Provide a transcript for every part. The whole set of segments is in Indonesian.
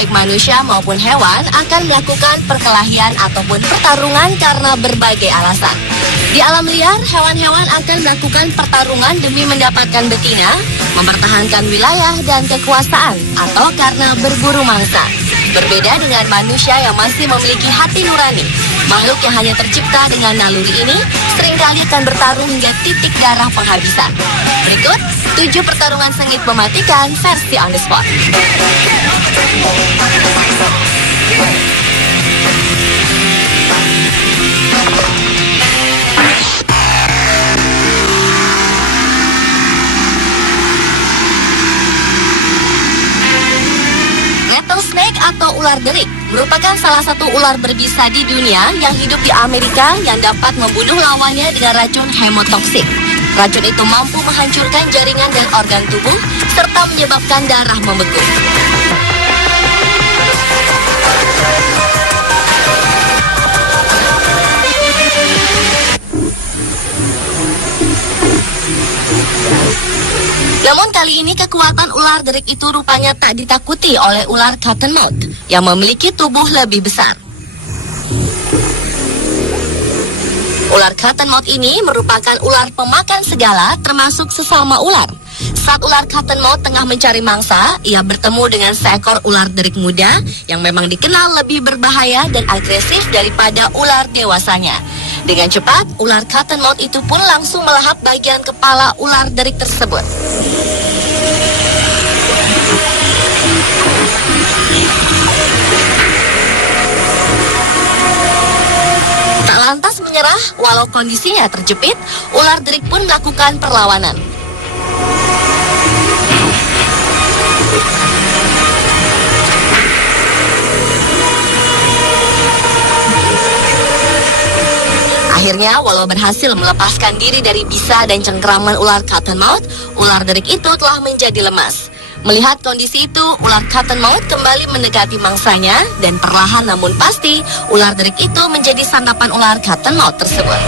baik manusia maupun hewan akan melakukan perkelahian ataupun pertarungan karena berbagai alasan. Di alam liar, hewan-hewan akan melakukan pertarungan demi mendapatkan betina, mempertahankan wilayah dan kekuasaan, atau karena berburu mangsa. Berbeda dengan manusia yang masih memiliki hati nurani, makhluk yang hanya tercipta dengan naluri ini seringkali akan bertarung hingga titik darah penghabisan. Berikut 7 pertarungan sengit mematikan versi on the spot. Rattlesnake atau ular derik merupakan salah satu ular berbisa di dunia yang hidup di Amerika yang dapat membunuh lawannya dengan racun hemotoksik. Racun itu mampu menghancurkan jaringan dan organ tubuh serta menyebabkan darah membeku. Namun kali ini kekuatan ular derik itu rupanya tak ditakuti oleh ular cottonmouth yang memiliki tubuh lebih besar. Ular cottonmouth ini merupakan ular pemakan segala termasuk sesama ular. Saat ular cottonmouth tengah mencari mangsa, ia bertemu dengan seekor ular derik muda yang memang dikenal lebih berbahaya dan agresif daripada ular dewasanya. Dengan cepat, ular cottonmouth itu pun langsung melahap bagian kepala ular derik tersebut. Tak lantas menyerah, walau kondisinya terjepit, ular derik pun melakukan perlawanan. Akhirnya, walau berhasil melepaskan diri dari bisa dan cengkeraman ular cottonmouth, ular derik itu telah menjadi lemas. Melihat kondisi itu, ular cottonmouth kembali mendekati mangsanya dan perlahan namun pasti, ular derik itu menjadi santapan ular cottonmouth tersebut.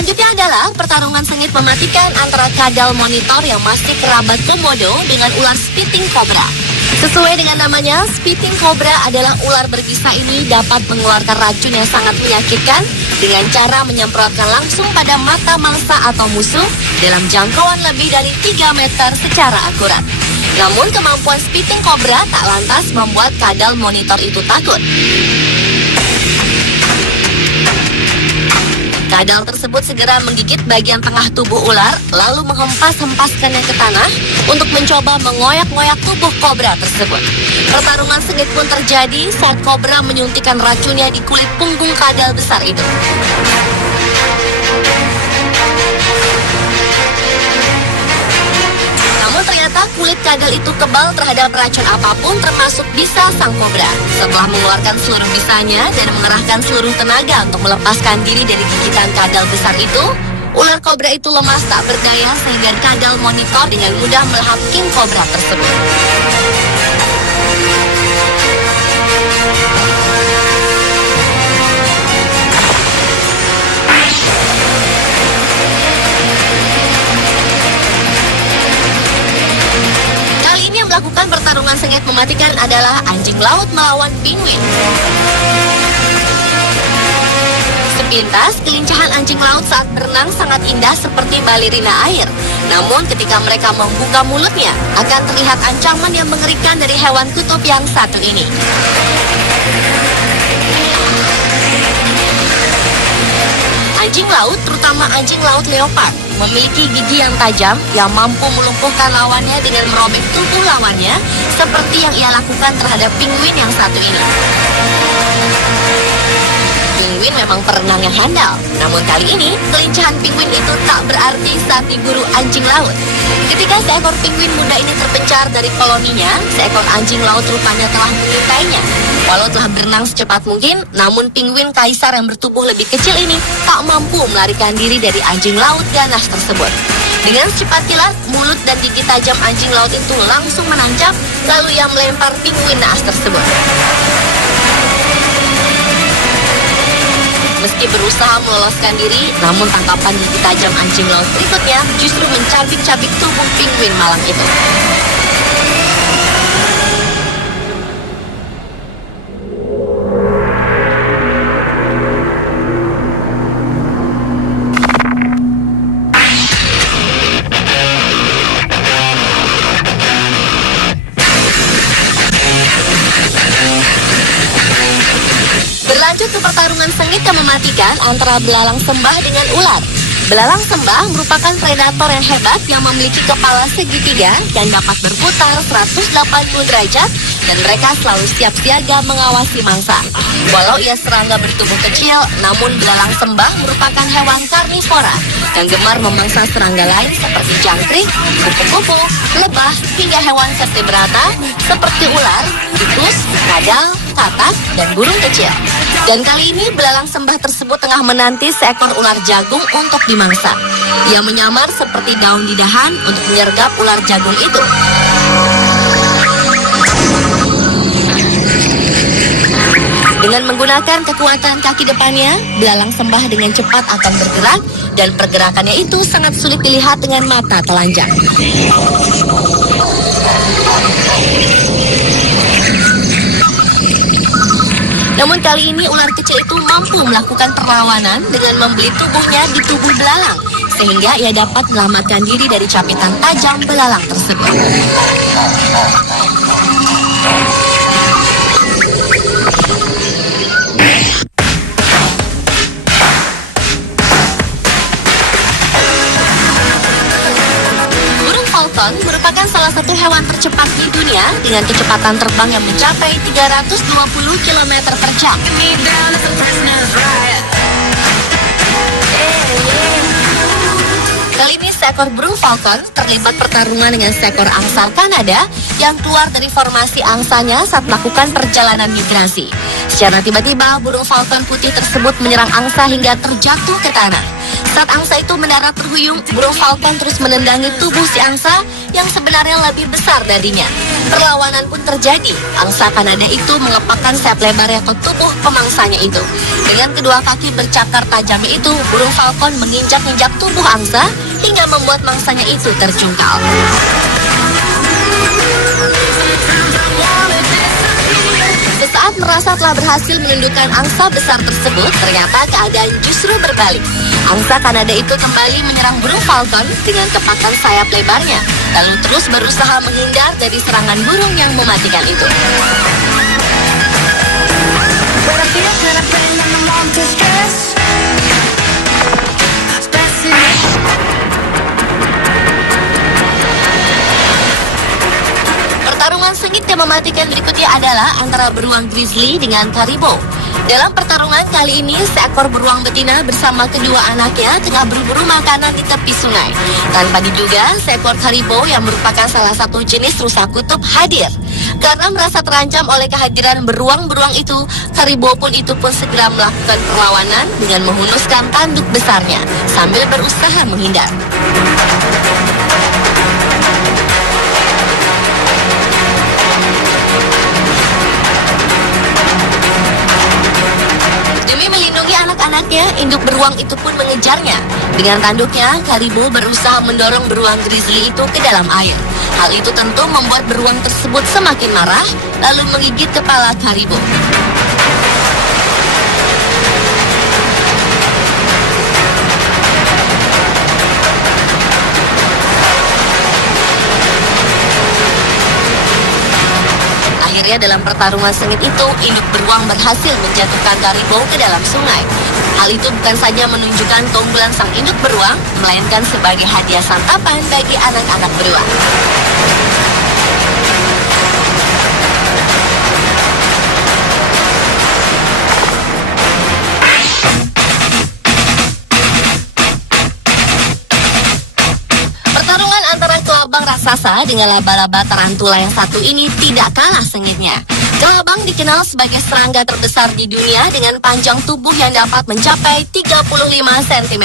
Selanjutnya adalah pertarungan sengit mematikan antara kadal monitor yang masih kerabat komodo dengan ular spitting cobra. Sesuai dengan namanya, spitting cobra adalah ular berbisa ini dapat mengeluarkan racun yang sangat menyakitkan dengan cara menyemprotkan langsung pada mata mangsa atau musuh dalam jangkauan lebih dari 3 meter secara akurat. Namun kemampuan spitting cobra tak lantas membuat kadal monitor itu takut. Kadal tersebut segera menggigit bagian tengah tubuh ular, lalu menghempas-hempaskannya ke tanah untuk mencoba mengoyak-ngoyak tubuh kobra tersebut. Pertarungan sengit pun terjadi saat kobra menyuntikkan racunnya di kulit punggung kadal besar itu. Namun ternyata kulit kadal itu kebal terhadap racun apapun termasuk bisa sang kobra. Setelah mengeluarkan seluruh bisanya dan mengerahkan seluruh tenaga untuk melepaskan diri dari gigitan kadal besar itu, ular kobra itu lemas tak berdaya sehingga kadal monitor dengan mudah melahap king kobra tersebut. Melakukan pertarungan sengit mematikan adalah anjing laut melawan penguin. Sepintas, kelincahan anjing laut saat berenang sangat indah seperti balerina air. Namun ketika mereka membuka mulutnya, akan terlihat ancaman yang mengerikan dari hewan kutub yang satu ini. Anjing laut, terutama anjing laut leopard, memiliki gigi yang tajam yang mampu melumpuhkan lawannya dengan merobek tubuh lawannya seperti yang ia lakukan terhadap penguin yang satu ini. Penguin memang perenang yang handal. Namun kali ini, kelincahan penguin itu tak berarti saat diburu anjing laut. Ketika seekor penguin muda ini terpencar dari koloninya, seekor anjing laut rupanya telah mengintainya. Walau telah berenang secepat mungkin, namun penguin kaisar yang bertubuh lebih kecil ini tak mampu melarikan diri dari anjing laut ganas tersebut. Dengan secepat kilat, mulut dan gigi tajam anjing laut itu langsung menancap, lalu ia melempar penguin naas tersebut. Meski berusaha meloloskan diri, namun tangkapan gigi tajam anjing laut berikutnya justru mencabik-cabik tubuh penguin malang itu. Berlanjut ke pertarungan sengit yang mematikan antara belalang sembah dengan ular. Belalang sembah merupakan predator yang hebat yang memiliki kepala segitiga dan dapat berputar 180 derajat dan mereka selalu siap siaga mengawasi mangsa. Walau ia serangga bertubuh kecil, namun belalang sembah merupakan hewan karnivora yang gemar memangsa serangga lain seperti jangkrik, kupu-kupu, lebah, hingga hewan vertebrata seperti ular, tikus, kadal, katak, dan burung kecil. Dan kali ini belalang sembah tersebut tengah menanti seekor ular jagung untuk dimangsa. Ia menyamar seperti daun di dahan untuk menyergap ular jagung itu. Dengan menggunakan kekuatan kaki depannya, belalang sembah dengan cepat akan bergerak dan pergerakannya itu sangat sulit dilihat dengan mata telanjang. Namun kali ini ular kecil itu mampu melakukan perlawanan dengan membeli tubuhnya di tubuh belalang, sehingga ia dapat menyelamatkan diri dari capitan tajam belalang tersebut. Merupakan salah satu hewan tercepat di dunia dengan kecepatan terbang yang mencapai 320 km per jam. Kali ini seekor burung falcon terlibat pertarungan dengan seekor angsa Kanada yang keluar dari formasi angsanya saat melakukan perjalanan migrasi. Secara tiba-tiba, burung falcon putih tersebut menyerang angsa hingga terjatuh ke tanah. Saat angsa itu mendarat terhuyung, burung falcon terus menendangi tubuh si angsa yang sebenarnya lebih besar darinya. Perlawanan pun terjadi. Angsa Kanada itu mengepakkan sayap lebarnya ke tubuh pemangsanya itu. Dengan kedua kaki bercakar tajamnya itu, burung falcon menginjak-injak tubuh angsa hingga membuat mangsanya itu terjungkal. Sesaat merasa telah berhasil menundukkan angsa besar tersebut, ternyata keadaan justru berbalik. Angsa Kanada itu kembali menyerang burung falcon dengan kepakan sayap lebarnya, lalu terus berusaha menghindar dari serangan burung yang mematikan itu. Pertarungan sengit yang mematikan berikutnya adalah antara beruang grizzly dengan karibou. Dalam pertarungan kali ini, seekor beruang betina bersama kedua anaknya tengah berburu makanan di tepi sungai. Tanpa diduga, seekor karibou yang merupakan salah satu jenis rusa kutub hadir. Karena merasa terancam oleh kehadiran beruang-beruang itu, karibou pun segera melakukan perlawanan dengan menghunuskan tanduk besarnya sambil berusaha menghindar. Demi melindungi anak-anaknya, induk beruang itu pun mengejarnya. Dengan tanduknya, karibou berusaha mendorong beruang grizzly itu ke dalam air. Hal itu tentu membuat beruang tersebut semakin marah, lalu menggigit kepala karibou. Akhirnya dalam pertarungan sengit itu, induk beruang berhasil menjatuhkan karibou ke dalam sungai. Hal itu bukan saja menunjukkan keunggulan sang induk beruang, melainkan sebagai hadiah santapan bagi anak-anak beruang. raksasa dengan laba-laba tarantula yang satu ini tidak kalah sengitnya. Kelabang dikenal sebagai serangga terbesar di dunia dengan panjang tubuh yang dapat mencapai 35 cm.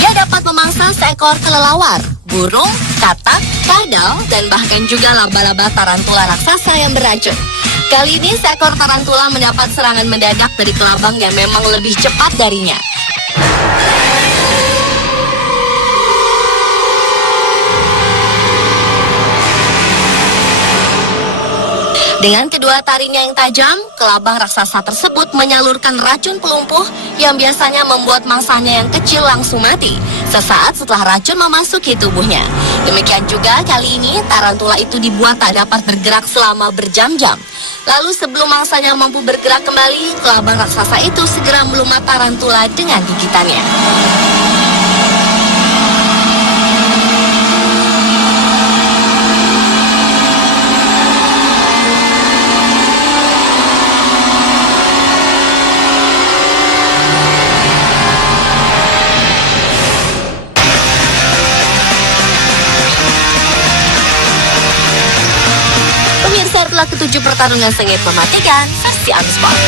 Ia dapat memangsa seekor kelelawar, burung, katak, kadal, dan bahkan juga laba-laba tarantula raksasa yang beracun. Kali ini seekor tarantula mendapat serangan mendadak dari kelabang yang memang lebih cepat darinya. Dengan kedua taringnya yang tajam, kelabang raksasa tersebut menyalurkan racun pelumpuh yang biasanya membuat mangsanya yang kecil langsung mati sesaat setelah racun memasuki tubuhnya. Demikian juga kali ini tarantula itu dibuat tak dapat bergerak selama berjam-jam. Lalu sebelum mangsanya mampu bergerak kembali, kelabang raksasa itu segera melumat tarantula dengan gigitannya. Pemirsa, itulah ketujuh pertarungan sengit mematikan versi On Spot.